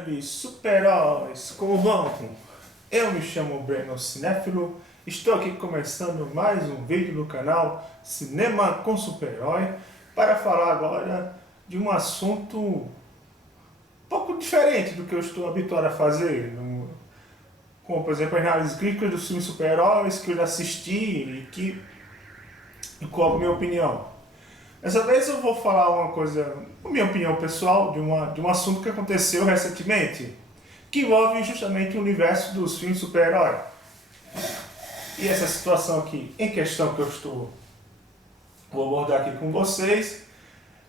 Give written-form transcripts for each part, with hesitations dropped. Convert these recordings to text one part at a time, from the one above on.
grandes super-heróis, como vão? Eu me chamo Breno Cinéfilo, estou aqui começando mais um vídeo no canal Cinema com Super-Herói para falar agora de um assunto um pouco diferente do que eu estou habituado a fazer, como por exemplo análises críticas dos filmes super-heróis que eu já assisti e qual a minha opinião. Dessa vez eu vou falar uma coisa, a minha opinião pessoal, de um assunto que aconteceu recentemente, que envolve justamente o universo dos filmes super-herói. E essa situação aqui em questão que vou abordar aqui com vocês,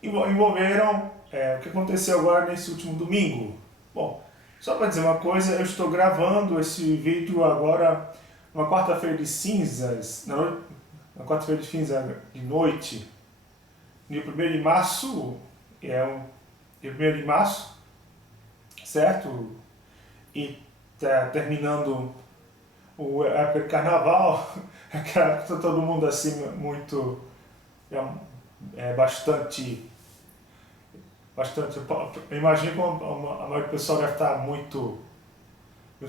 envolveram o que aconteceu agora nesse último domingo. Bom, só para dizer uma coisa, eu estou gravando esse vídeo agora numa quarta-feira de cinzas, na quarta-feira de cinzas de noite, dia 1º de março, dia 1º de março, certo? E tá terminando a época de carnaval, aquela época que tá todo mundo assim muito, bastante, eu imagino que a maioria do pessoal deve estar muito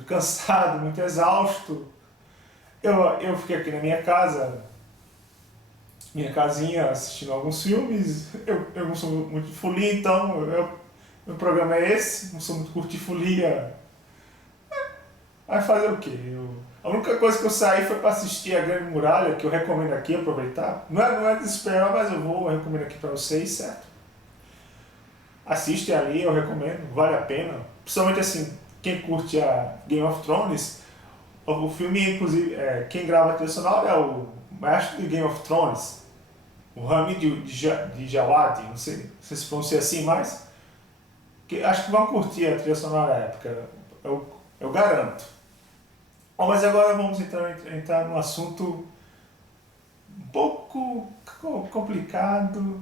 cansado, muito exausto. Eu fiquei aqui na minha casa, minha casinha, assistindo alguns filmes. Eu não sou muito de folia, então meu programa é esse, não sou muito curtir folia. Vai fazer o quê? A única coisa que eu saí foi para assistir A Grande Muralha, que eu recomendo aqui, aproveitar. Não é desesperar, mas eu recomendo aqui para vocês, certo? Assistem ali, eu recomendo, vale a pena. Principalmente assim, quem curte a Game of Thrones, o filme, inclusive, quem grava a trilha sonora é o mestre de Game of Thrones, o Rami de Jawad, não sei se pronuncia assim, mas que acho que vão curtir a trilha sonora da época, eu garanto. Bom, mas agora vamos entrar num assunto um pouco complicado,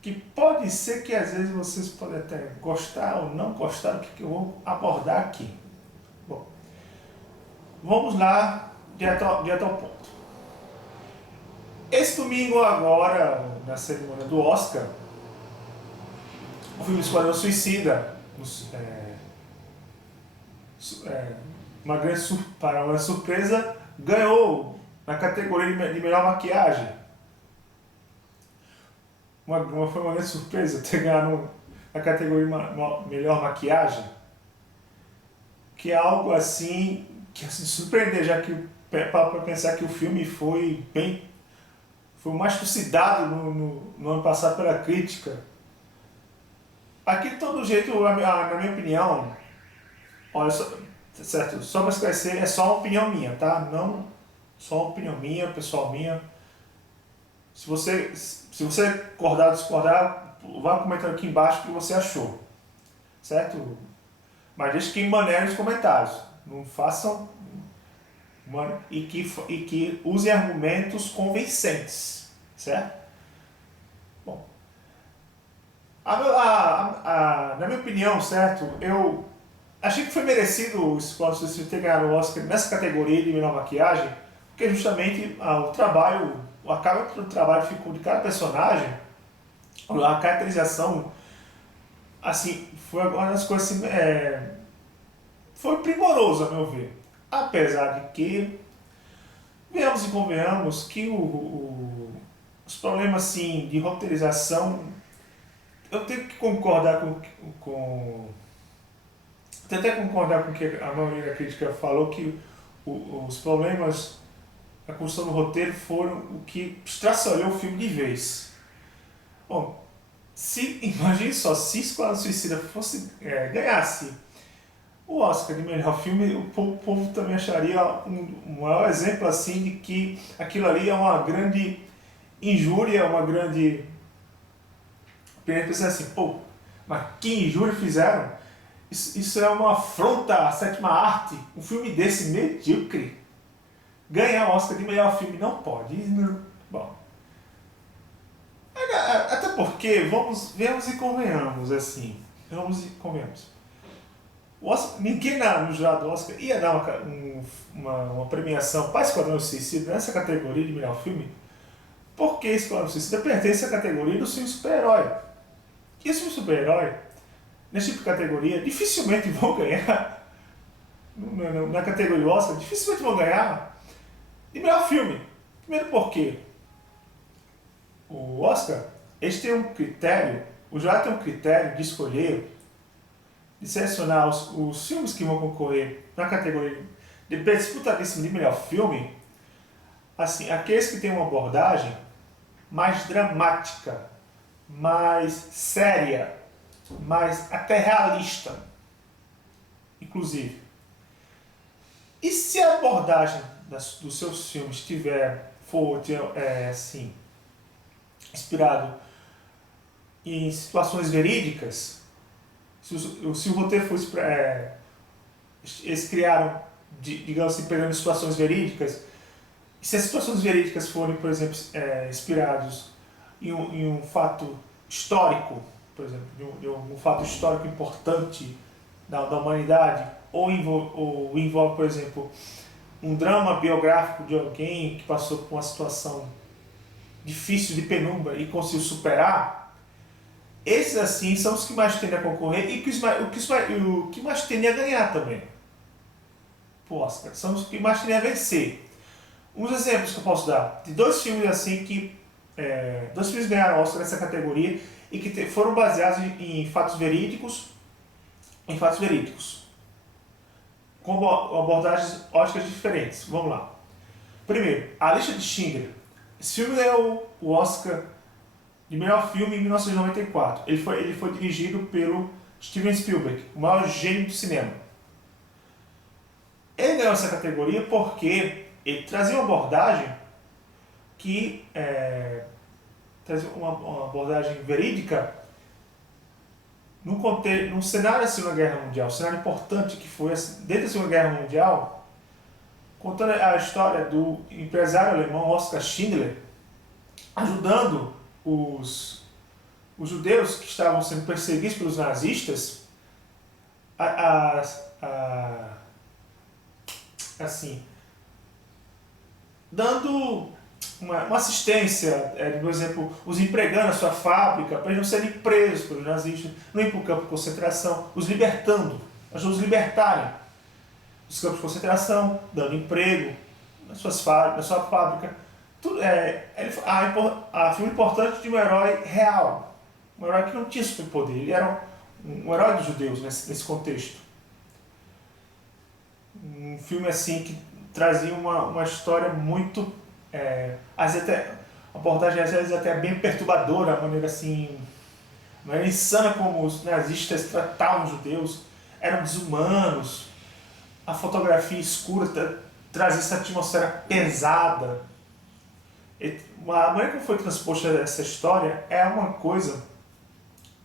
que pode ser que às vezes vocês podem até gostar ou não gostar do que eu vou abordar aqui. Bom, vamos lá, direto ao ponto. Esse domingo agora, na cerimônia do Oscar, o filme Esquadrão Suicida, para uma surpresa, ganhou na categoria de melhor maquiagem. Foi uma grande surpresa ter ganhado na categoria de melhor maquiagem, que é algo assim que se surpreender, já que para pensar que o filme foi o mais trucidado no ano passado pela crítica. Aqui de todo jeito, na minha opinião, olha só, certo, só para esclarecer, é só uma opinião minha, tá? Não só uma opinião minha, pessoal minha. Se você concordar ou discordar, vá comentando aqui embaixo o que você achou, certo? Mas deixe que maneire nos comentários, não façam e que usem argumentos convincentes, certo? Bom, na minha opinião, certo, eu achei que foi merecido o Esquadrão Suicida ter ganhado o Oscar nessa categoria de melhor maquiagem, porque justamente o trabalho ficou de cada personagem, a caracterização, assim, foi uma das coisas assim, foi primoroso a meu ver. Apesar de que, venhamos e convenhamos, que os problemas assim, de roteirização, eu tenho que concordar tenho até concordar com o que a maioria da crítica falou, que os problemas da construção do roteiro foram o que estraçalhou o filme de vez. Bom, imagine só, se Esquadrão Suicida ganhasse o Oscar de melhor filme, o povo também acharia um maior exemplo assim de que aquilo ali é uma grande injúria, uma grande... Pensar assim, mas que injúria fizeram? Isso é uma afronta à sétima arte, um filme desse medíocre. Ganhar o Oscar de melhor filme não pode. Bom, até porque, vemos e convenhamos assim, ninguém no jurado do Oscar ia dar uma premiação para Esquadrão Suicida nessa categoria de melhor filme, porque Esquadrão Suicida pertence à categoria do filme super-herói. E esse filme super-herói nesse tipo de categoria, dificilmente vão ganhar, na categoria Oscar, dificilmente vão ganhar de melhor filme. Primeiro porque o Oscar, eles têm um critério, o jurado tem um critério de escolher, de selecionar os filmes que vão concorrer na categoria de disputadíssimo de melhor filme, assim, aqueles que têm uma abordagem mais dramática, mais séria, mais até realista, inclusive. E se a abordagem dos seus filmes for assim, inspirado em situações verídicas, se o roteiro for eles criaram, digamos assim, pegando situações verídicas, e se as situações verídicas forem, por exemplo, inspirados em um fato histórico, por exemplo, de um fato histórico importante da humanidade, ou envolve, por exemplo, um drama biográfico de alguém que passou por uma situação difícil, de penumbra, e conseguiu superar, esses assim são os que mais tendem a concorrer e o que mais tendem a ganhar também. Pô, Oscar, são os que mais tendem a vencer. Uns exemplos que eu posso dar, de dois filmes assim dois filmes ganharam Oscar nessa categoria e que foram baseados em fatos verídicos, com abordagens óticas diferentes. Vamos lá. Primeiro, A Lista de Schindler. Esse filme ganhou o Oscar de melhor filme em 1994. Ele foi dirigido pelo Steven Spielberg, o maior gênio do cinema. Ele ganhou essa categoria porque ele trazia uma abordagem que trazia uma abordagem verídica num cenário da Segunda Guerra Mundial, um cenário importante que foi dentro da Segunda Guerra Mundial, contando a história do empresário alemão Oskar Schindler, ajudando os judeus que estavam sendo perseguidos pelos nazistas assim, dando uma assistência, por exemplo, os empregando na sua fábrica para eles não serem presos pelos nazistas, não ir para o campo de concentração, os libertando, ajudando os libertarem dos campos de concentração, dando emprego na sua fábrica. Tudo, a filme importante de um herói real, um herói que não tinha superpoder, ele era um herói dos judeus nesse contexto. Um filme assim que trazia uma história muito, às vezes até, uma abordagem às vezes até bem perturbadora, a maneira assim, a maneira insana como os nazistas tratavam os judeus, eram desumanos, a fotografia escura trazia essa atmosfera pesada. A maneira como foi transposta essa história é uma coisa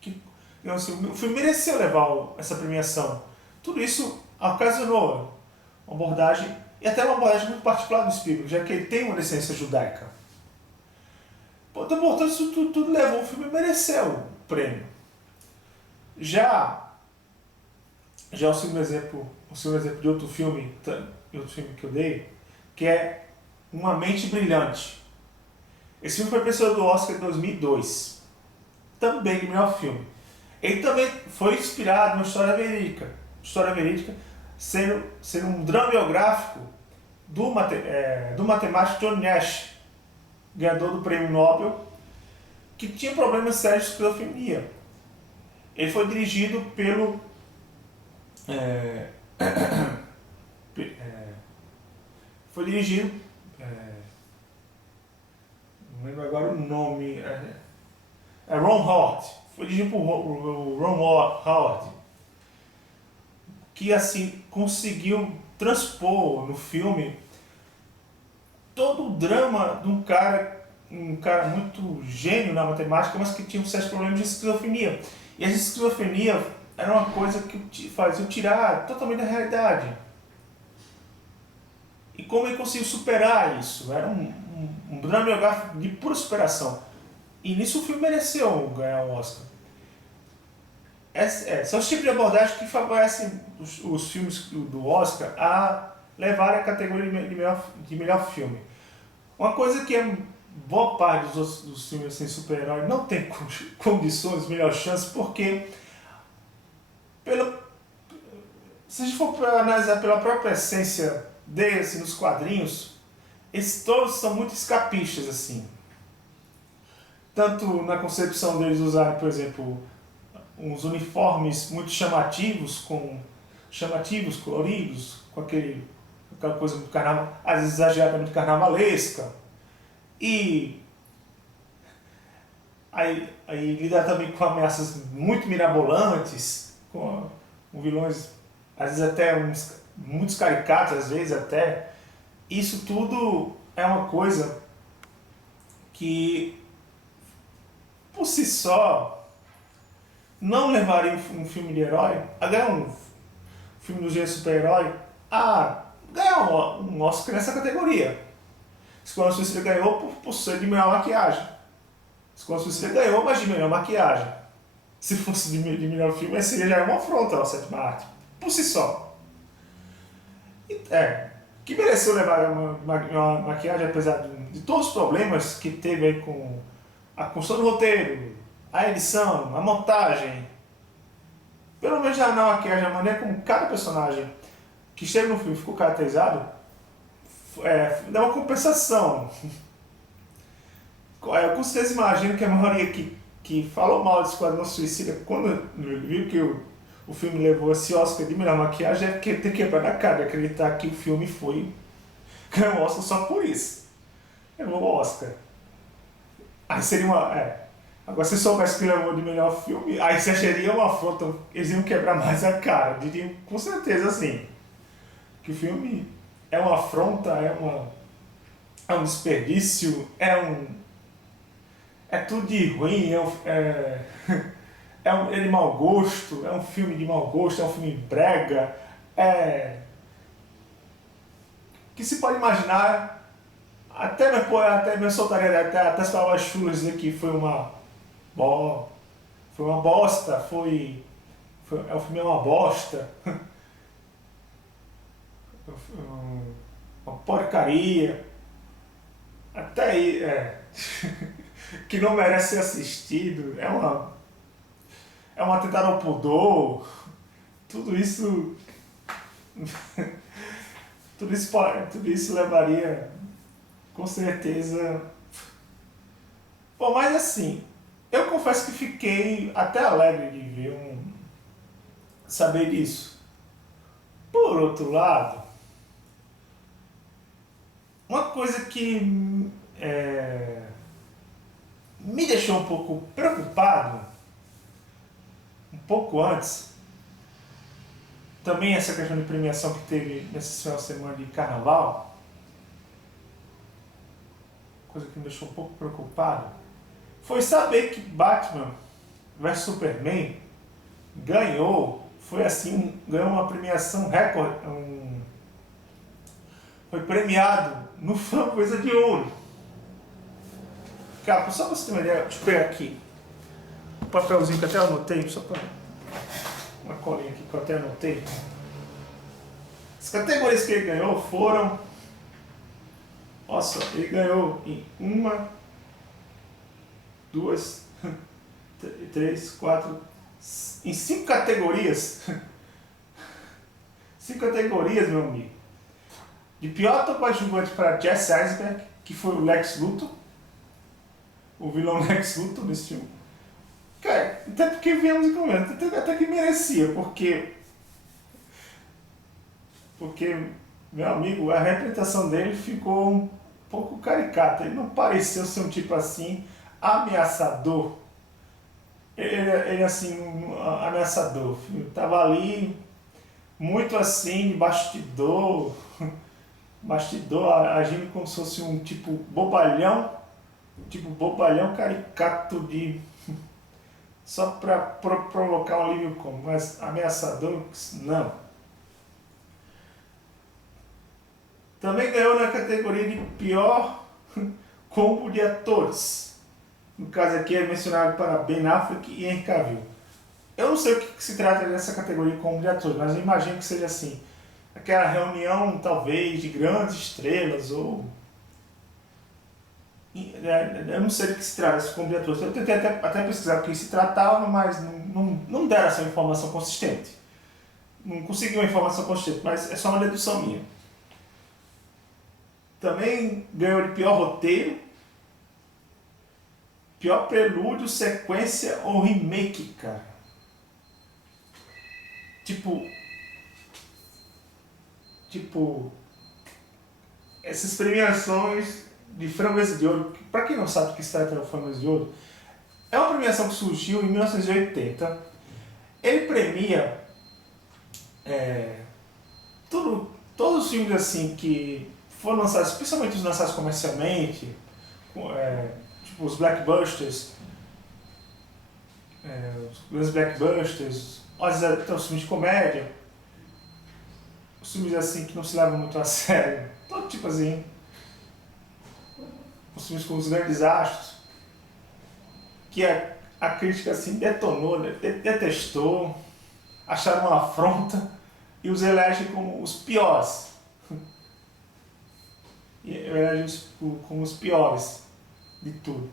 que, assim, o filme mereceu levar essa premiação. Tudo isso ocasionou uma abordagem, e até uma abordagem muito particular do Spielberg, já que ele tem uma descendência judaica. Então, portanto, isso tudo levou, o filme mereceu o prêmio. Já o segundo exemplo de outro filme que eu dei, que é Uma Mente Brilhante. Esse filme foi vencedor do Oscar em 2002, também de melhor filme. Ele também foi inspirado numa história verídica, sendo um drama biográfico do matemático John Nash, ganhador do Prêmio Nobel, que tinha problemas sérios de esquizofrenia. Ele foi dirigido pelo não lembro agora o nome, Ron Howard. Foi dirigido por Ron Howard, que assim conseguiu transpor no filme todo o drama de um cara muito gênio na matemática, mas que tinha um certo problema de esquizofrenia. E a esquizofrenia era uma coisa que fazia tirar totalmente da realidade. E como ele conseguiu superar isso? Era um drama biográfico de pura superação. E nisso o filme mereceu ganhar o Oscar. São os tipos de abordagem que favorecem os filmes do Oscar a levar a categoria de melhor filme. Uma coisa que boa parte dos filmes sem super-herói não tem condições, melhor chance, porque pelo, se a gente for analisar pela própria essência dele, assim, nos quadrinhos, esses todos são muito escapistas, assim. Tanto na concepção deles usarem, por exemplo, uns uniformes muito chamativos, coloridos, com aquela coisa muito carnaval, às vezes exagerada, muito carnavalesca. E aí lidar também com ameaças muito mirabolantes, com vilões, às vezes até muitos caricatos, às vezes até. Isso tudo é uma coisa que, por si só, não levaria um filme de herói a ganhar um filme do gênero super-herói a ganhar um Oscar nessa categoria. Esquadrão Suicida ganhou por ser de melhor maquiagem. Esquadrão Suicida ganhou, mas de melhor maquiagem. Se fosse de melhor filme, seria já uma afronta à sétima arte. Por si só. Que mereceu levar uma maquiagem, apesar de todos os problemas que teve aí com a construção do roteiro, a edição, a montagem. Pelo menos na maquiagem, a maneira como cada personagem que esteve no filme ficou caracterizado, dá uma compensação. Eu com certeza imagino que a maioria que falou mal de Esquadrão Suicida, quando viu que o filme levou esse Oscar de melhor maquiagem, é porque ter quebrado a cara de acreditar que o filme ganhou o Oscar só por isso. Levou o Oscar. Aí seria Agora, se soubesse que levou de melhor filme, aí você acharia uma afronta, eles iam quebrar mais a cara. Diriam com certeza assim. Que o filme é uma afronta, é um desperdício, é tudo de ruim, é de mau gosto, é um filme de mau gosto, é um filme brega, que se pode imaginar, até me soltaria até as palavras chulas dizer que foi uma bosta, o filme é uma bosta, uma porcaria, até aí, que não merece ser assistido, é um atentado ao pudor, tudo isso tudo isso levaria com certeza. Bom, mas assim, eu confesso que fiquei até alegre de saber disso. Por outro lado, uma coisa que me deixou um pouco preocupado, um pouco antes, também essa questão de premiação que teve nessa final de semana de carnaval, coisa que me deixou um pouco preocupado, foi saber que Batman vs Superman ganhou uma premiação recorde, foi premiado no Framboesa de Ouro. Cara, só pra você ter uma ideia, deixa eu pegar aqui um papelzinho que até eu anotei, só pra uma colinha aqui que eu até anotei. As categorias que ele ganhou foram, nossa, ele ganhou em 1, 2, 3, 4, em 5 categorias. 5 categorias, meu amigo. De pior coadjuvante para Jesse Eisenberg, que foi o Lex Luthor, o vilão Lex Luthor nesse filme. Cara, até porque viemos e comemos, até que merecia, porque, meu amigo, a representação dele ficou um pouco caricata. Ele não pareceu ser um tipo assim, ameaçador. Ele assim, ameaçador. Tava ali, muito assim, bastidor, agindo como se fosse um tipo bobalhão caricato só para provocar um alívio cômico, mas ameaçador, não. Também ganhou na categoria de pior combo de atores. No caso aqui é mencionado para Ben Affleck e Henry Cavill. Eu não sei o que se trata dessa categoria de combo de atores, mas eu imagino que seja assim, aquela reunião talvez de grandes estrelas ou Eu não sei do que se trata esse clube de atores. Eu tentei até pesquisar o que se tratava, mas não deram essa informação consistente. Não consegui uma informação consistente, mas é só uma dedução minha. Também ganhou de pior roteiro, pior prelúdio, sequência ou remake, cara. Tipo, tipo, essas premiações de Framboesa de Ouro, que, pra quem não sabe o que se trata de Framboesa de Ouro, é uma premiação que surgiu em 1980. Ele premia todos os filmes assim que foram lançados, principalmente os lançados comercialmente, tipo os blockbusters, os grandes blockbusters, às vezes até os filmes de comédia, os filmes assim que não se levam muito a sério, todo tipo assim, os filmes com os grandes astros, que a crítica assim detonou, detestou, acharam uma afronta e os elege como os piores. E elege como os piores de tudo.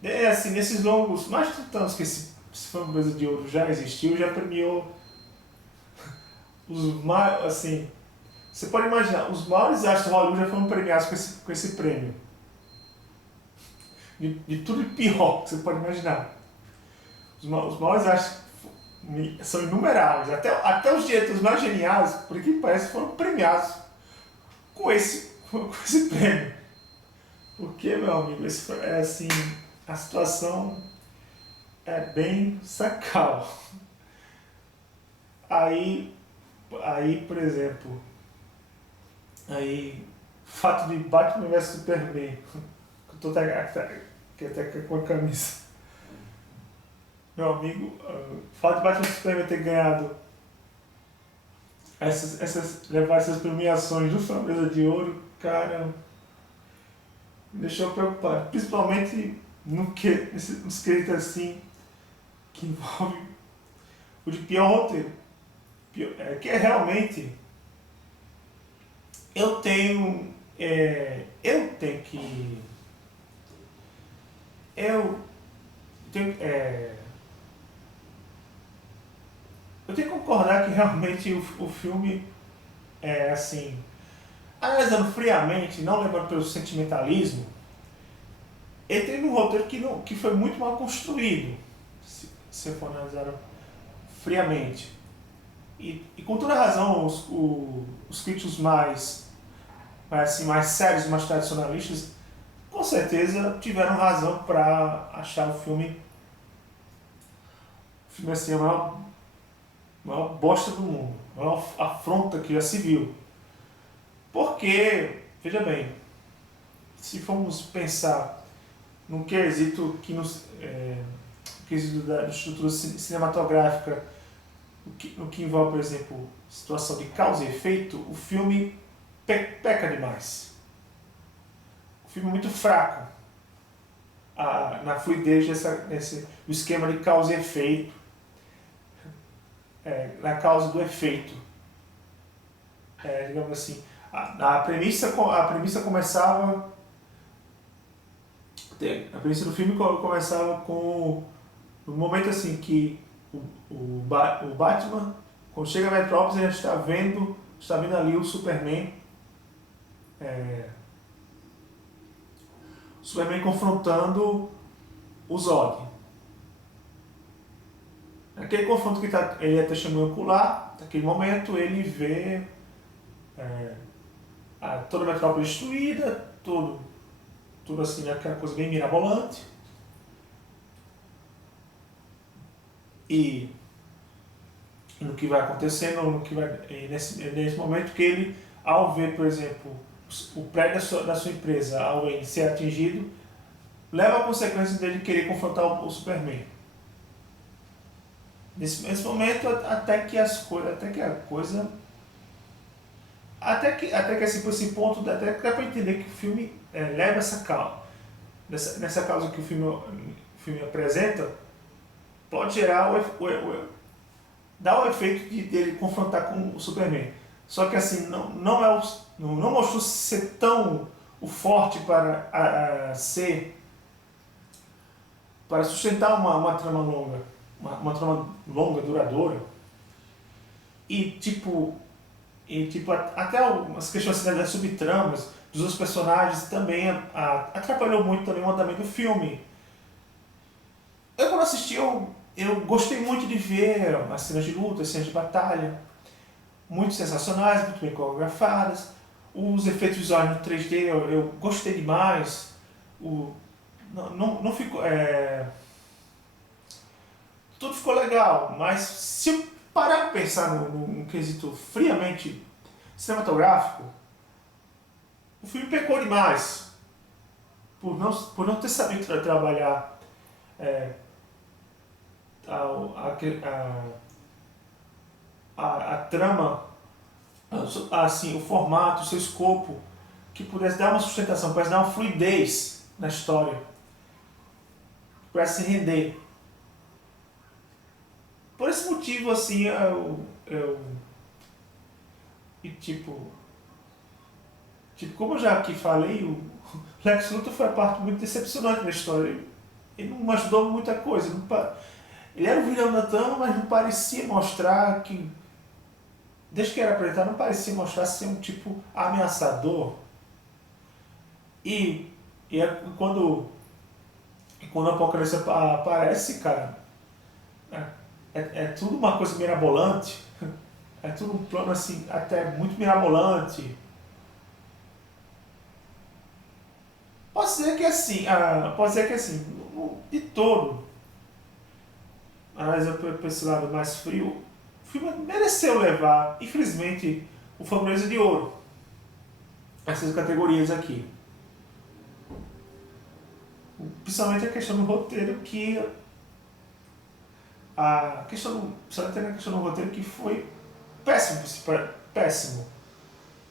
É assim, nesses longos, mais de 30 anos que esse Framboesa de Ouro já existiu, já premiou os mais, assim, você pode imaginar, os maiores astros de Hollywood já foram premiados com esse prêmio. De tudo de pior que você pode imaginar. Os maiores astros são inumeráveis. Até os diretores mais geniais, por que parece, foram premiados com esse prêmio. Porque, meu amigo, é assim, a situação é bem sacal. Aí, por exemplo, fato de Batman vs Superman, que eu tô até com a camisa. Meu amigo, fato de Batman vs Superman ter ganhado levar essas premiações do Framboesa de Ouro, cara, me deixou preocupado. Principalmente nos quesitos assim, que envolve o de pior roteiro. Que é realmente, eu tenho que, eu tenho, eu tenho que concordar que realmente o filme é assim, analisando friamente, não levando pelo sentimentalismo, ele tem um roteiro que foi muito mal construído, se for analisar friamente. E com toda razão, os críticos mais sérios, mais tradicionalistas, com certeza tiveram razão para achar o filme assim, a maior bosta do mundo, a maior afronta que já se viu. Porque, veja bem, se formos pensar no quesito quesito da estrutura cinematográfica, no que envolve, por exemplo, situação de causa e efeito, o filme peca demais. O filme é muito fraco na fluidez do esquema de causa e efeito, na causa do efeito. Digamos assim, a premissa começava, a premissa do filme começava com no momento assim que o Batman, quando chega a Metrópolis, ele está vendo ali o Superman, confrontando o Zod. Naquele confronto que ele é testemunho ocular, naquele momento ele vê toda a metrópole destruída, tudo assim, aquela coisa bem mirabolante. E no que vai acontecendo, nesse momento que ele, ao ver, por exemplo, o prédio da sua empresa, ao ser atingido, leva a consequência dele querer confrontar o Superman. Nesse momento, até que assim, por esse ponto, até que dá para entender que o filme leva essa causa. Nessa causa que o filme apresenta, pode gerar dá o efeito dele confrontar com o Superman. Só que assim, não mostrou ser tão o forte para para sustentar uma trama longa, uma trama longa, duradoura, e tipo, até as questões assim, das subtramas, dos outros personagens também atrapalhou muito também o andamento do filme. Eu quando assisti, eu gostei muito de ver as cenas de luta, as cenas de batalha, muito sensacionais, muito bem coreografadas. Os efeitos visuais no 3D eu gostei demais. Não ficou. Tudo ficou legal, mas se eu parar para pensar no quesito friamente cinematográfico, o filme pecou demais por não ter sabido trabalhar a, a trama, assim, o formato, o seu escopo, que pudesse dar uma sustentação, pudesse dar uma fluidez na história, que pudesse se render. Por esse motivo, assim, e como eu já aqui falei, o Lex Luthor foi a parte muito decepcionante da história. Ele não ajudou muita coisa. Ele era o vilão da trama, mas não parecia mostrar que, desde que era apresentado, não parecia mostrar ser um tipo ameaçador. E quando o Apocalipse aparece, cara, é tudo uma coisa mirabolante. É tudo um plano assim, até muito mirabolante. Pode ser que assim, de todo, mas para esse lado mais frio, o filme mereceu levar, infelizmente, o Framboesa de Ouro. Essas categorias aqui. Principalmente a questão do roteiro, principalmente a questão do roteiro que foi péssimo, péssimo.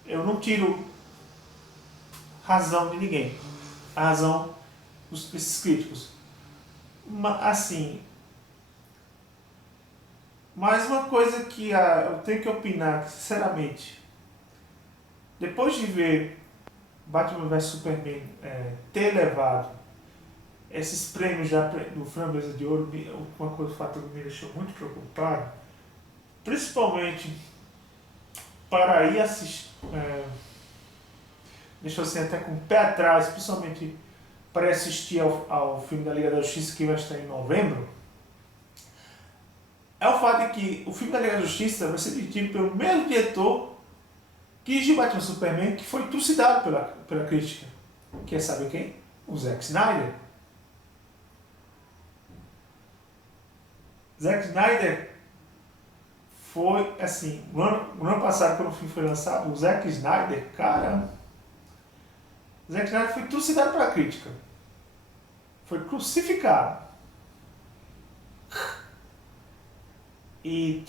Eu não tiro razão de ninguém, a razão desses críticos. Assim, mas uma coisa que eu tenho que opinar, sinceramente, depois de ver Batman vs Superman ter levado esses prêmios já do Framboesa de Ouro, uma coisa, o fato que me deixou muito preocupado, principalmente para ir assistir, deixou assim até com o pé atrás, principalmente para ir assistir ao filme da Liga da Justiça que vai estar em novembro, é o fato de que o filme da Liga da Justiça vai ser dirigido pelo mesmo diretor que dirigiu Batman vs Superman, que foi trucidado pela crítica. Que é, sabe quem? O Zack Snyder. Zack Snyder foi, assim, no ano passado, quando o filme foi lançado, o Zack Snyder, cara... O Zack Snyder foi trucidado pela crítica. Foi crucificado. E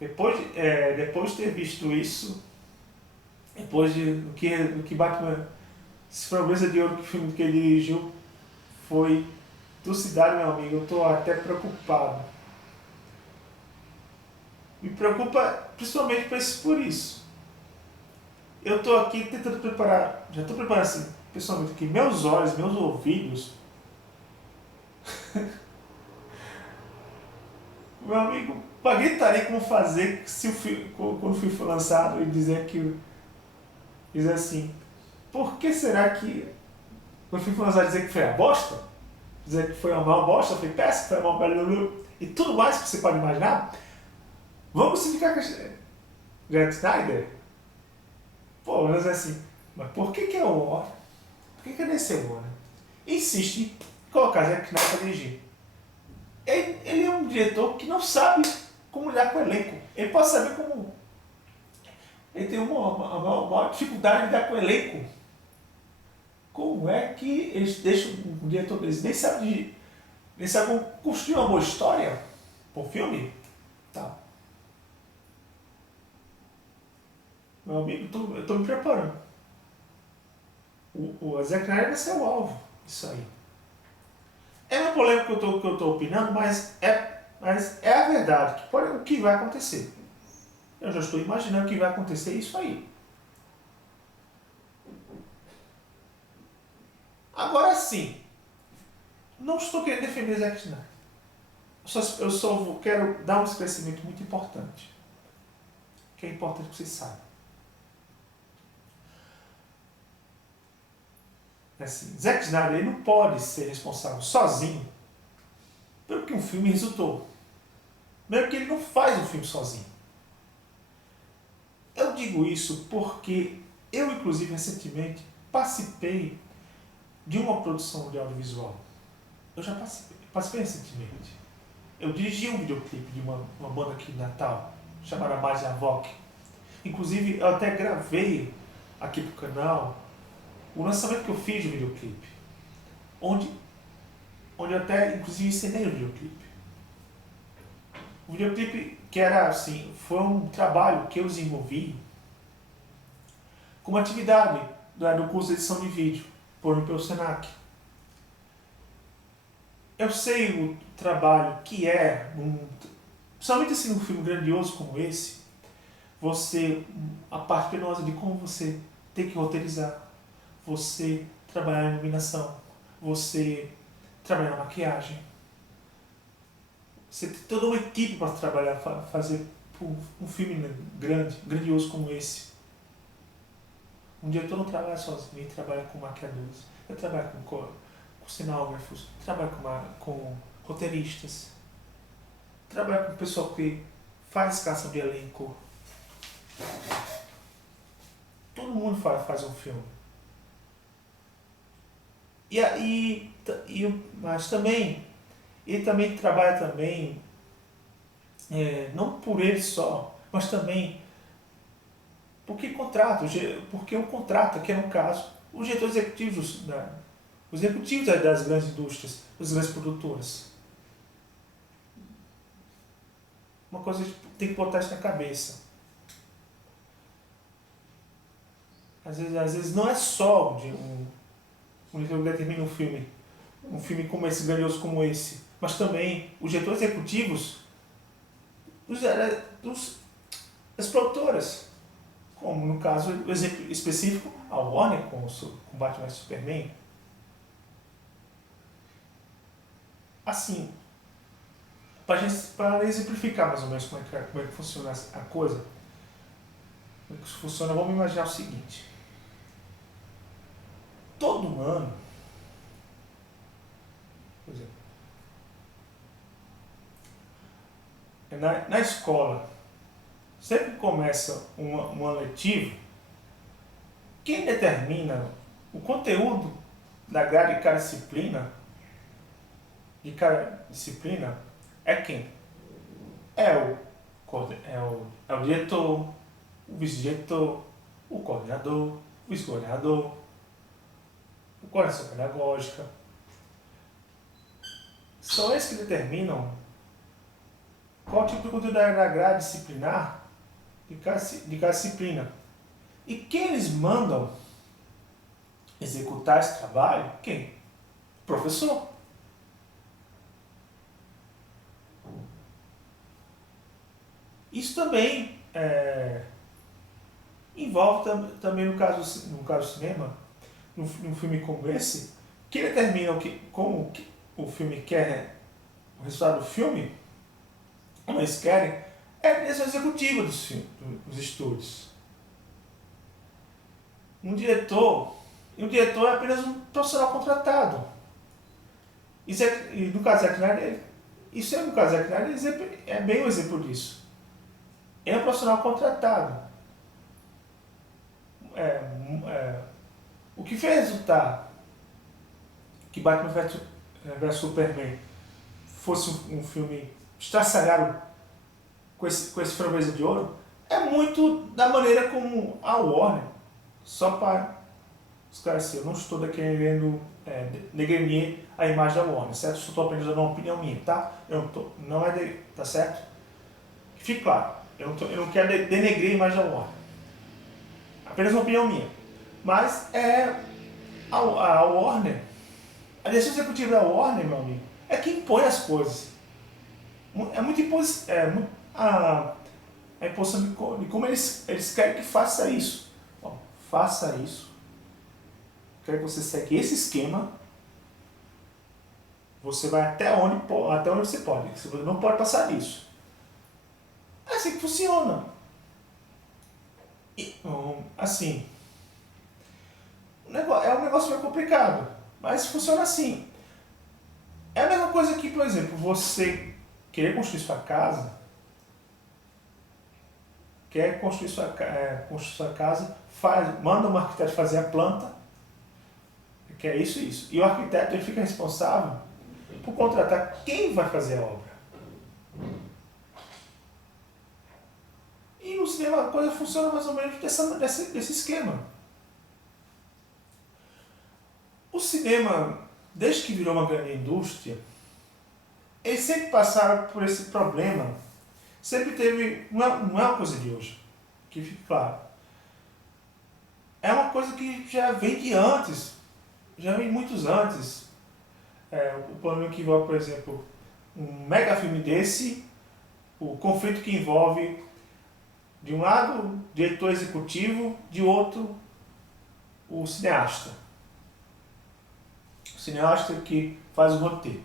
depois de ter visto isso, depois do que Batman, esse Framboesa de Ouro, que o filme que ele dirigiu, foi trucidado, meu amigo, eu estou até preocupado. Me preocupa principalmente por isso. Eu estou aqui tentando preparar, já estou preparando assim, pessoalmente aqui, meus olhos, meus ouvidos. Meu amigo, para gritaria como fazer se quando o filme for lançado e dizer assim, por que será que quando o filme for lançado dizer que foi a bosta? Dizer que foi uma maior bosta, foi péssimo, foi uma maior e tudo mais que você pode imaginar? Vamos ficar com Zack Snyder? Pô, mas assim, mas por que é o Warner? Por que a DC Warner insiste em colocar Zack Snyder para dirigir? Ele é um diretor que não sabe como lidar com o elenco. Ele pode saber como... Ele tem uma dificuldade de lidar com o elenco. Como é que eles deixam o diretor deles? Nem sabe como construir uma boa história para o filme? Tá. Meu amigo, eu estou me preparando. O Zack Snyder vai ser o alvo disso aí. É uma polêmica que eu estou opinando, mas é a verdade, o que vai acontecer. eu já estou imaginando que vai acontecer isso aí. Agora sim, não estou querendo defender Zack Snyder. Eu só quero dar um esclarecimento muito importante. Que é importante que vocês saibam. Assim, Zack Snyder ele não pode ser responsável sozinho pelo que um filme resultou. Mesmo que ele não faz um filme sozinho. Eu digo isso porque eu, inclusive, recentemente participei de uma produção de audiovisual. Eu já participei recentemente. Eu dirigi um videoclipe de uma banda aqui de Natal, chamada Magia Voc. Inclusive, eu até gravei aqui pro canal o lançamento que eu fiz do videoclipe, onde eu até, inclusive, ensinei o videoclipe. O videoclipe que era assim, foi um trabalho que eu desenvolvi como atividade do curso de edição de vídeo, pelo Senac. Eu sei o trabalho que é, principalmente assim, num filme grandioso como esse, a parte penosa de como você tem que roteirizar, você trabalhar na iluminação, você trabalhar na maquiagem. Você tem toda uma equipe para trabalhar, fazer um filme grandioso como esse. Um diretor não trabalha sozinho, ele trabalha com maquiadores, ele trabalha com cenógrafos, trabalha com roteiristas, trabalha com pessoal que faz escalação de elenco. Todo mundo faz um filme. Mas também, ele também trabalha também, não por ele só, mas também porque um contrato, que é no caso, os diretores executivos, os executivos das grandes indústrias, das grandes produtoras. Uma coisa que tem que botar isso na cabeça. Às vezes não é só de um diretor que determina um filme como esse, grandioso como esse, mas também os diretores executivos das produtoras, como no caso o exemplo específico, a Warner com Batman vs Superman. Assim, para exemplificar mais ou menos como é que funciona a coisa, como é que isso funciona, vamos imaginar o seguinte. Todo ano, por exemplo, na escola, sempre que começa um ano letivo, quem determina o conteúdo da grade de cada disciplina, é quem? É o diretor, o vice-diretor, o coordenador, o vice-coordenador, o coordenação pedagógica. São eles que determinam qual tipo de conteúdo da grade disciplinar de cada disciplina. E quem eles mandam executar esse trabalho? Quem? O professor. Isso também envolve também no caso do cinema, num filme como esse, quem determina como o filme quer, o resultado do filme, como eles querem, é a direção executiva dos estúdios. Um diretor é apenas um profissional contratado. E no caso da Zack Snyder, é bem um exemplo disso. Ele é um profissional contratado. O que fez resultar que Batman vs Superman fosse um filme estraçalhado com esse framboesa de ouro é muito da maneira como a Warner, só para esclarecer, eu não estou querendo degredir a imagem da Warner, certo? Eu estou apenas dando uma opinião minha, tá? Tá certo? Que fique claro, eu não quero denegrir a imagem da Warner. Apenas uma opinião minha. Mas a Warner, a direção executiva da Warner, meu amigo, é que impõe as coisas. É muito a imposição de como eles querem que faça isso. Ó, faça isso. Quero que você segue esse esquema. Você vai até onde você pode. Você não pode passar disso. É assim que funciona. E, assim, é um negócio meio complicado, mas funciona assim. É a mesma coisa que, por exemplo, você querer construir sua casa, construir sua casa, manda um arquiteto fazer a planta, que é isso e isso. E o arquiteto ele fica responsável por contratar quem vai fazer a obra. E no cinema a coisa funciona mais ou menos desse esquema. O cinema, desde que virou uma grande indústria, eles sempre passaram por esse problema. Sempre teve. Não é uma coisa de hoje, que fique claro. É uma coisa que já vem de antes, já vem muitos antes. O problema que envolve, por exemplo, um mega filme desse, o conflito que envolve, de um lado, o diretor executivo, de outro, o cineasta. O cineasta que faz o roteiro.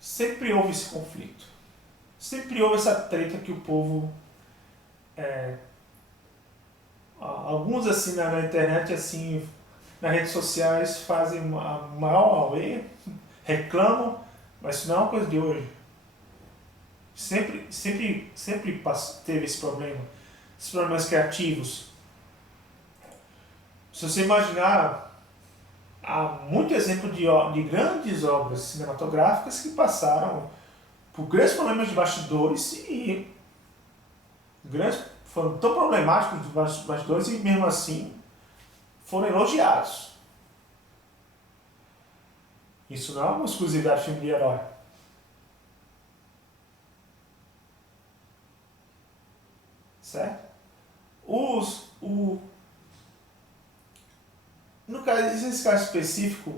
Sempre houve esse conflito. Sempre houve essa treta que o povo... alguns assim na internet, assim, nas redes sociais, fazem a maior auê, reclamam, mas isso não é uma coisa de hoje. Sempre teve esse problema. Esses problemas criativos. Se você imaginar, há muito exemplo de grandes obras cinematográficas que passaram por grandes problemas de bastidores e foram tão problemáticos os bastidores e mesmo assim foram elogiados. Isso não é uma exclusividade de filme de herói. Certo? Nesse caso específico,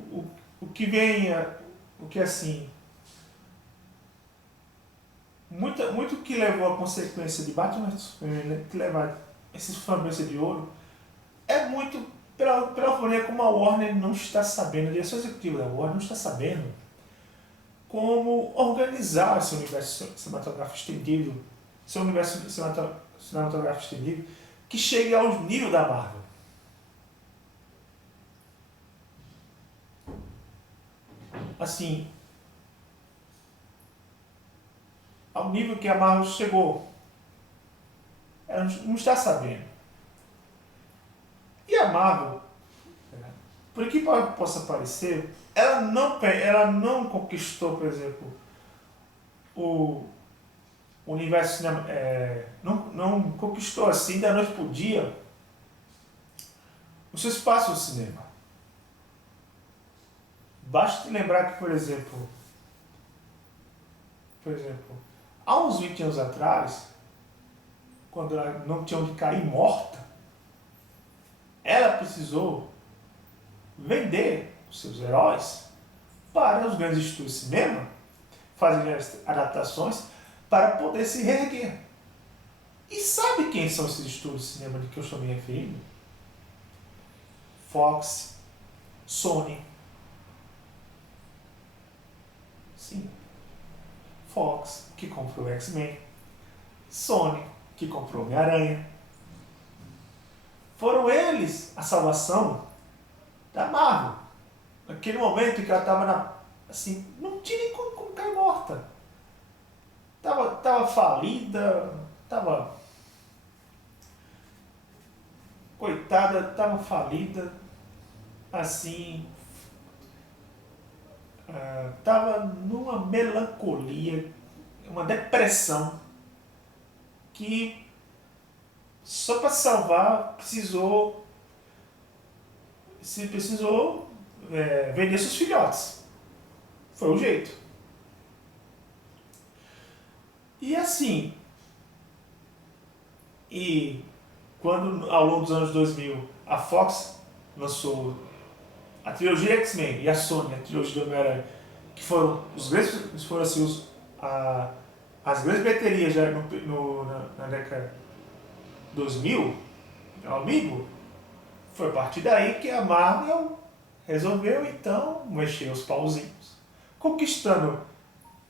o que assim, muito que levou a consequência de Batman, que leva esses fãs de ouro, é muito pela maneira como a Warner não está sabendo, a direção executiva da Warner não está sabendo como organizar esse universo cinematográfico estendido, seu universo cinematográfico estendido, que chegue ao nível da Marvel. Assim, ao nível que a Marvel chegou. Ela não está sabendo. E a Marvel, por que possa parecer, ela não conquistou, por exemplo, o universo não conquistou assim da noite para o dia o seu espaço no cinema. Basta lembrar que, por exemplo, há uns 20 anos atrás, quando ela não tinha onde cair morta, ela precisou vender os seus heróis para os grandes estúdios de cinema, fazer adaptações para poder se reerguer. E sabe quem são esses estúdios de cinema de que eu estou me referindo? Fox, Sony. Sim. Fox, que comprou o X-Men. Sony, que comprou o Homem-Aranha. Foram eles a salvação da Marvel. Naquele momento em que ela estava assim, não tinha nem como cair morta. Tava falida, coitada, tava falida, assim, tava numa melancolia, uma depressão, que só para salvar precisou vender seus filhotes. Foi o jeito. E assim, quando ao longo dos anos 2000 a Fox lançou a trilogia X-Men e a Sony a trilogia do Homem-Aranha, que foram os grandes, foram assim, a as grandes bilheterias já na década 2000, meu amigo, foi a partir daí que a Marvel resolveu então mexer os pauzinhos, conquistando,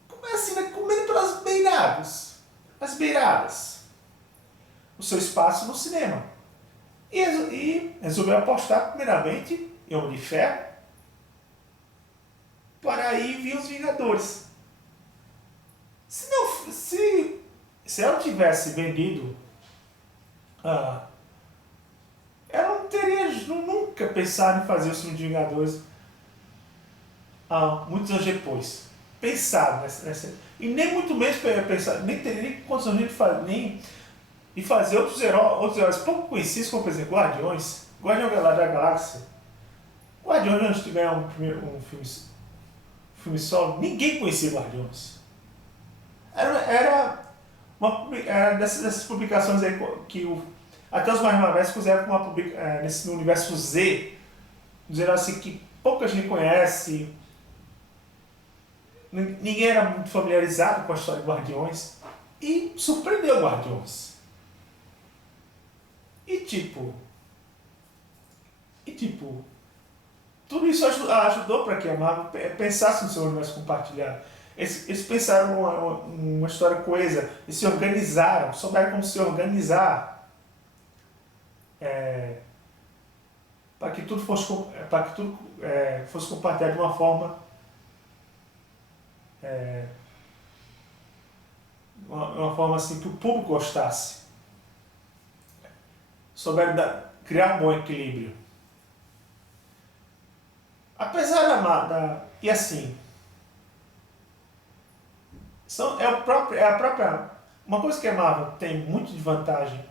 como é assim, né? Comendo pelas beiradas, as beiradas, o seu espaço no cinema. E resolveu apostar primeiramente em Homem de Ferro, para aí vir os Vingadores. Se ela tivesse vendido, ela não teria nunca pensado em fazer o filme de Vingadores muitos anos depois. Pensado nessa e nem muito menos pensado, nem teria nem condições de fazer outros heróis pouco conhecidos, como por exemplo Guardiões da Galáxia. Guardiões, antes de ganhar um filme solo, ninguém conhecia Guardiões. Era dessas publicações aí que até os mais novos fizeram no universo Z, dizendo assim que pouca gente conhece, ninguém era muito familiarizado com a história de Guardiões, e surpreendeu Guardiões. E tipo, tudo isso ajudou para que a Marvel pensasse no seu universo compartilhado. Eles pensaram uma história coesa, eles se organizaram, souberam como se organizar para que tudo fosse compartilhado de uma forma assim que o público gostasse. Souberam criar um bom equilíbrio. Apesar e assim, uma coisa que a Marvel tem muito de vantagem,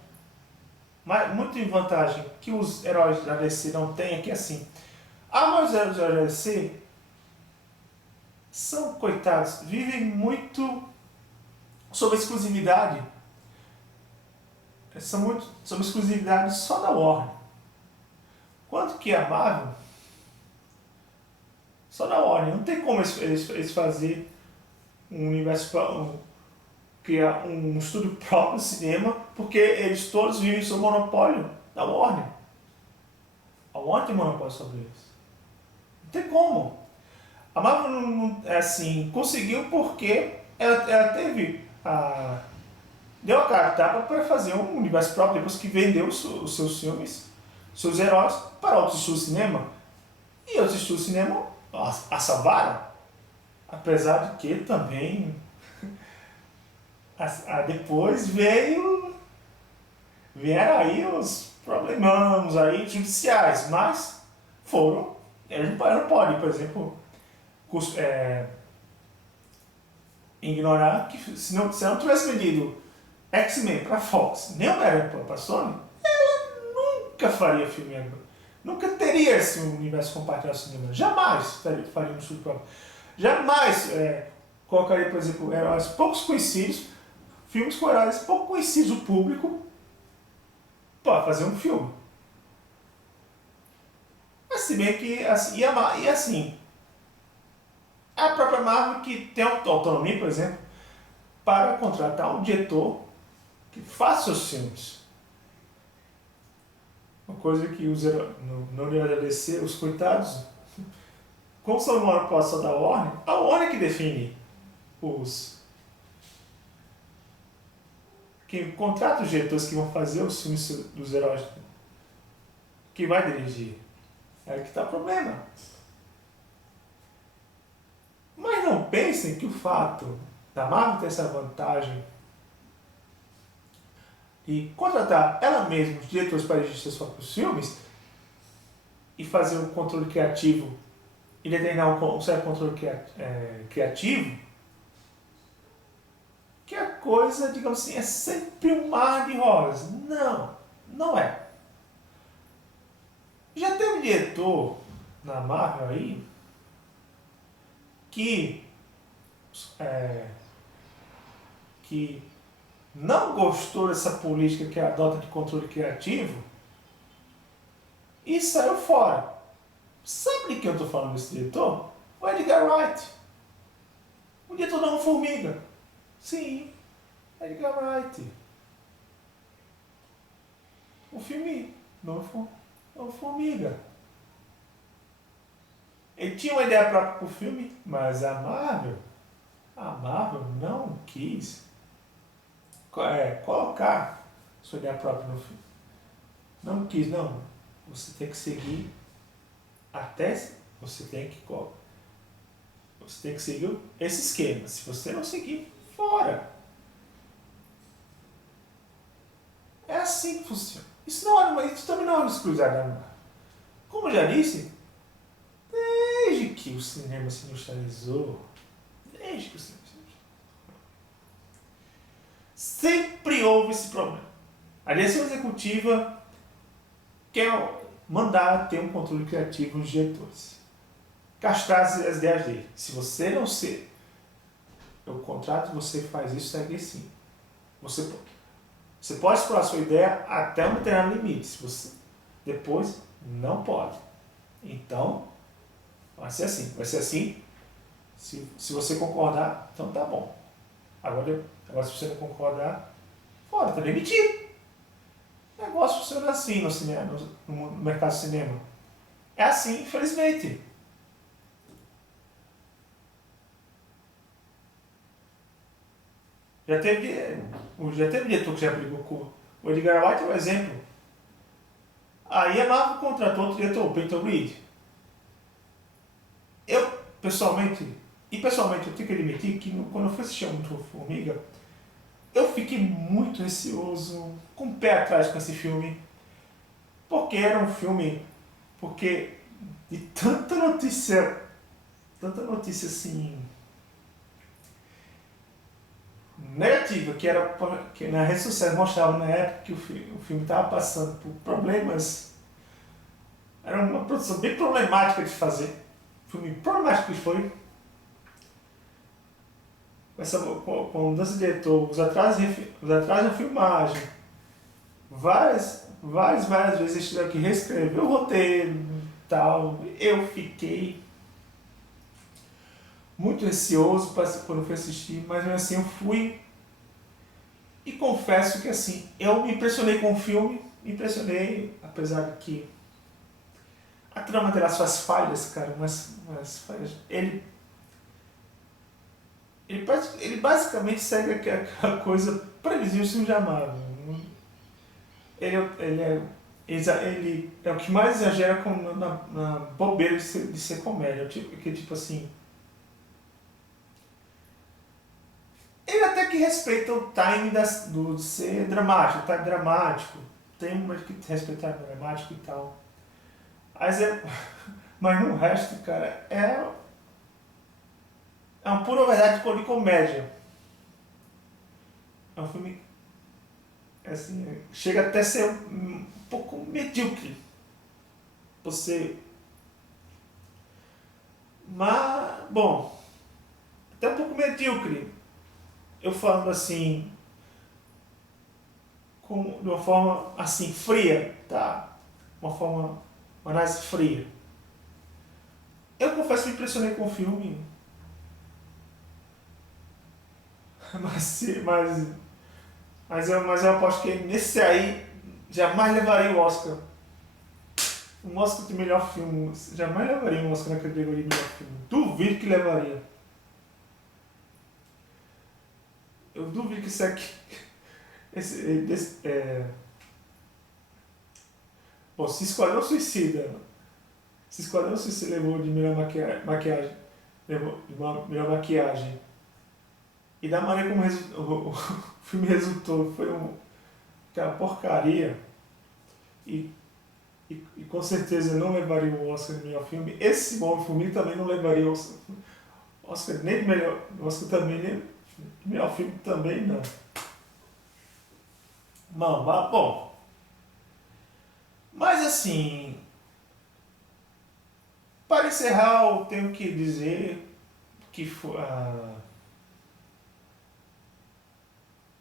que os heróis da DC não têm, é que assim, os heróis da DC são coitados, vivem muito sob exclusividade. São muito sob exclusividade só da Warner. Quanto que a Marvel, só da Warner, não tem como eles fazer um universo, criar um estúdio próprio no cinema, porque eles todos vivem sob o monopólio da Warner. A Warner tem monopólio sobre eles. Não tem como. A Marvel conseguiu porque ela teve deu a cara a tapa para fazer um universo próprio depois que vendeu os seus filmes, seus heróis, para outros estúdios de cinema. E outros estúdios de cinema a salvaram. Apesar de que também depois vieram aí os problemas aí judiciais, mas eles não podem, por exemplo, ignorar que se não tivesse vendido X-Men para Fox, nem o Homem-Aranha para Sony, ela nunca faria filme, nunca teria esse universo compartilhado no cinema, jamais faria um estúdio próprio. Jamais colocaria, por exemplo, heróis poucos conhecidos, filmes com heróis pouco conhecidos do público, para fazer um filme. Mas se bem que, assim, e assim, a própria Marvel que tem autonomia, por exemplo, para contratar um diretor que faça os filmes. Uma coisa que no universo da DC, os coitados, como são uma aposta da Warner, a Warner que define que contrata os diretores que vão fazer os filmes dos heróis, que vai dirigir. É aí que está o problema. Mas não pensem que o fato da Marvel ter essa vantagem e contratar ela mesma os diretores para dirigir seus próprios filmes e fazer um controle criativo e determinar um certo controle criativo, que a coisa, digamos assim, é sempre um mar de rosas. Não, não é. Já teve um diretor na Marvel aí que não gostou dessa política que adota de controle criativo e saiu fora. Sabe de quem eu estou falando desse diretor? O Edgar Wright. O diretor da Homem-Formiga. Sim. Edgar Wright. O filme Novo Formiga. Ele tinha uma ideia própria para o filme, mas a Marvel não quis colocar sua ideia própria no filme. Não quis, não. Você tem que seguir até você tem que seguir esse esquema. Se você não seguir, fora. É assim que funciona. Isso também não é uma exclusividade da Marvel. Como eu já disse, desde que o cinema se industrializou, sempre houve esse problema. A direção executiva quer mandar ter um controle criativo nos diretores. Castrar as ideias dele. Se você não ser o contrato, você faz isso, segue assim. Você pode explorar a sua ideia até um determinado limite. Se você, depois, não pode. Então, vai ser assim. Vai ser assim. Se você concordar, então tá bom. Agora se você não concordar, fora, tá demitido. O negócio funciona assim no cinema, no mercado de cinema. É assim, infelizmente. Já teve diretor que já brigou com o Edgar Wright, é um exemplo. Aí a Marvel contratou outro diretor, o Peyton Reed. Pessoalmente, eu tenho que admitir que quando eu fui assistir a Formiga, eu fiquei muito receoso, com o pé atrás com esse filme, porque era um filme, porque de tanta notícia assim, negativa, que na rede social mostrava na época que o filme estava passando por problemas. Era uma produção bem problemática de fazer. Filme problemático que foi. Com mudança de diretor, os atrasos na filmagem. Várias vezes eles tiveram que reescrever o roteiro e tal. Eu fiquei muito receoso quando fui assistir, mas mesmo assim eu fui. E confesso que assim, eu me impressionei com o filme, apesar de que a trama terá suas falhas, cara, umas falhas. Ele basicamente segue aquela coisa previsível de Marvel. Ele é o que mais exagera na bobeira de ser comédia. Tipo assim. Ele até que respeita o time de ser dramático, tá dramático. Tem uma que respeita o dramático e tal. Mas no resto, cara, é uma pura verdade de comédia. É um filme, assim, chega até a ser um pouco medíocre. Mas, bom, até um pouco medíocre. Eu falando assim, de uma forma assim, fria, tá? Uma análise fria. Eu confesso que me impressionei com o filme. Mas eu aposto que nesse aí jamais levaria o Oscar. Um Oscar de melhor filme. Jamais levaria um Oscar na categoria de melhor filme. Duvido que levaria. Eu duvido que isso aqui. Bom, se Esquadrão Suicida levou de melhor maquiagem. Levou de melhor maquiagem. E da maneira como o filme resultou, foi aquela porcaria. E com certeza não levaria o Oscar de melhor filme. Esse Homem-Formiga também não levaria o Oscar nem de melhor. Oscar também, nem de melhor filme também não. Bom. Mas assim, para encerrar, eu tenho que dizer que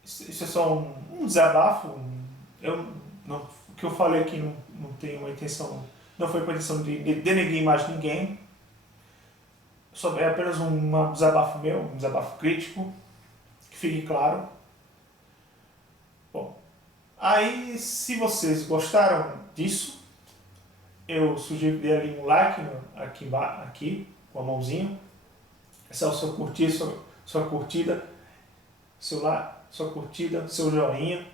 isso é só um desabafo. O que eu falei aqui não tem uma intenção, não foi com a intenção de denegrir mais ninguém. É apenas um desabafo meu, um desabafo crítico, que fique claro. Aí, se vocês gostaram disso, eu sugiro que dê ali um like aqui com a mãozinha. Esse é o seu curtir, sua curtida, sua curtida, seu joinha,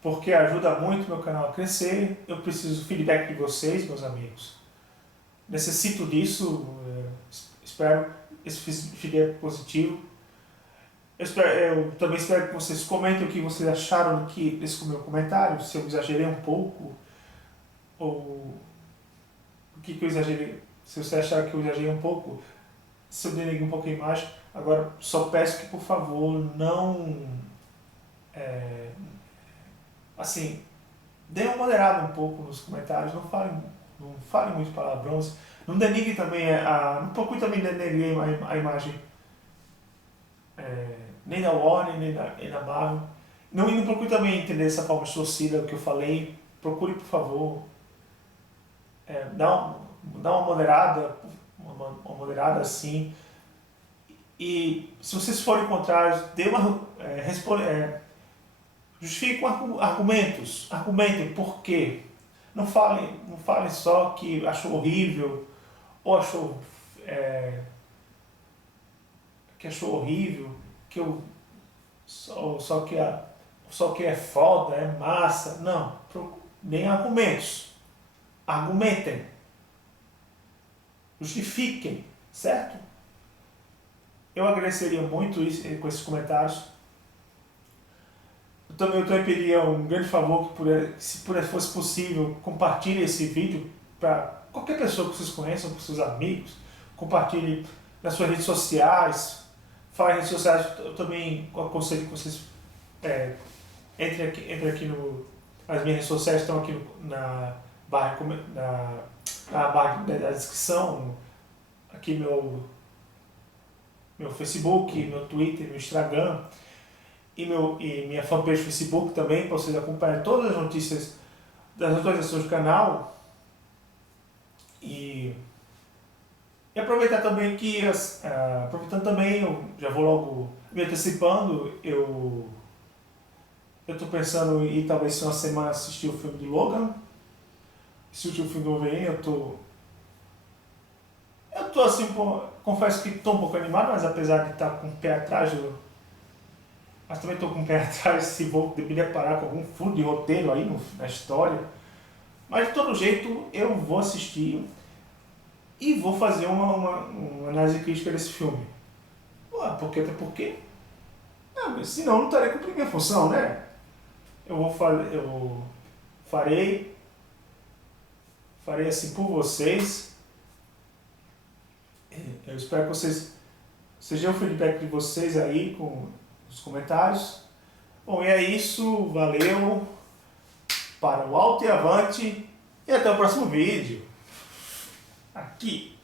porque ajuda muito meu canal a crescer. Eu preciso do feedback de vocês, meus amigos. Necessito disso, espero esse feedback positivo. Eu também espero que vocês comentem o que vocês acharam desse meu comentário, se eu exagerei um pouco, ou o que eu exagerei, se você achar que eu exagerei um pouco, se eu deneguei um pouco a imagem. Agora, só peço que, por favor, não... assim, dê uma moderada um pouco nos comentários, não falem muito palavrões, não denigre também, não procure também denegrir a imagem nem da Warner, nem da Marvel. Não procure também entender dessa forma distorcida o que eu falei. Procure, por favor, dar uma moderada assim. E se vocês forem contrários, justifiquem com argumentos. Argumentem por quê. Não falem só que achou horrível, ou que achou horrível, que eu só que é foda, é massa. Não, nem argumentos. Argumentem. Justifiquem, certo? Eu agradeceria muito isso, com esses comentários. Eu também pediria um grande favor que se fosse possível, compartilhe esse vídeo para qualquer pessoa que vocês conheçam, para seus amigos. Compartilhe nas suas redes sociais. Fala em redes sociais, eu também aconselho que vocês entrem aqui no... As minhas redes sociais estão aqui na barra da descrição. Aqui meu Facebook, meu Twitter, meu Instagram e minha fanpage no Facebook também, para vocês acompanharem todas as notícias das atualizações do canal. E aproveitar também aproveitando também, eu já vou logo me antecipando, eu estou pensando em talvez uma semana assistir o filme do Logan, assistir o filme do Wolverine. Eu tô assim, confesso que estou um pouco animado, mas apesar de estar com o pé atrás, mas também estou com o pé atrás se deveria parar com algum furo de roteiro aí na história. Mas de todo jeito eu vou assistir e vou fazer uma análise crítica desse filme. Até porque senão eu não estarei cumprindo minha função, né? Eu farei assim por vocês. Eu espero que vocês sejam o feedback de vocês aí nos comentários. Bom, e é isso. Valeu. Para o alto e avante. E até o próximo vídeo. Aqui.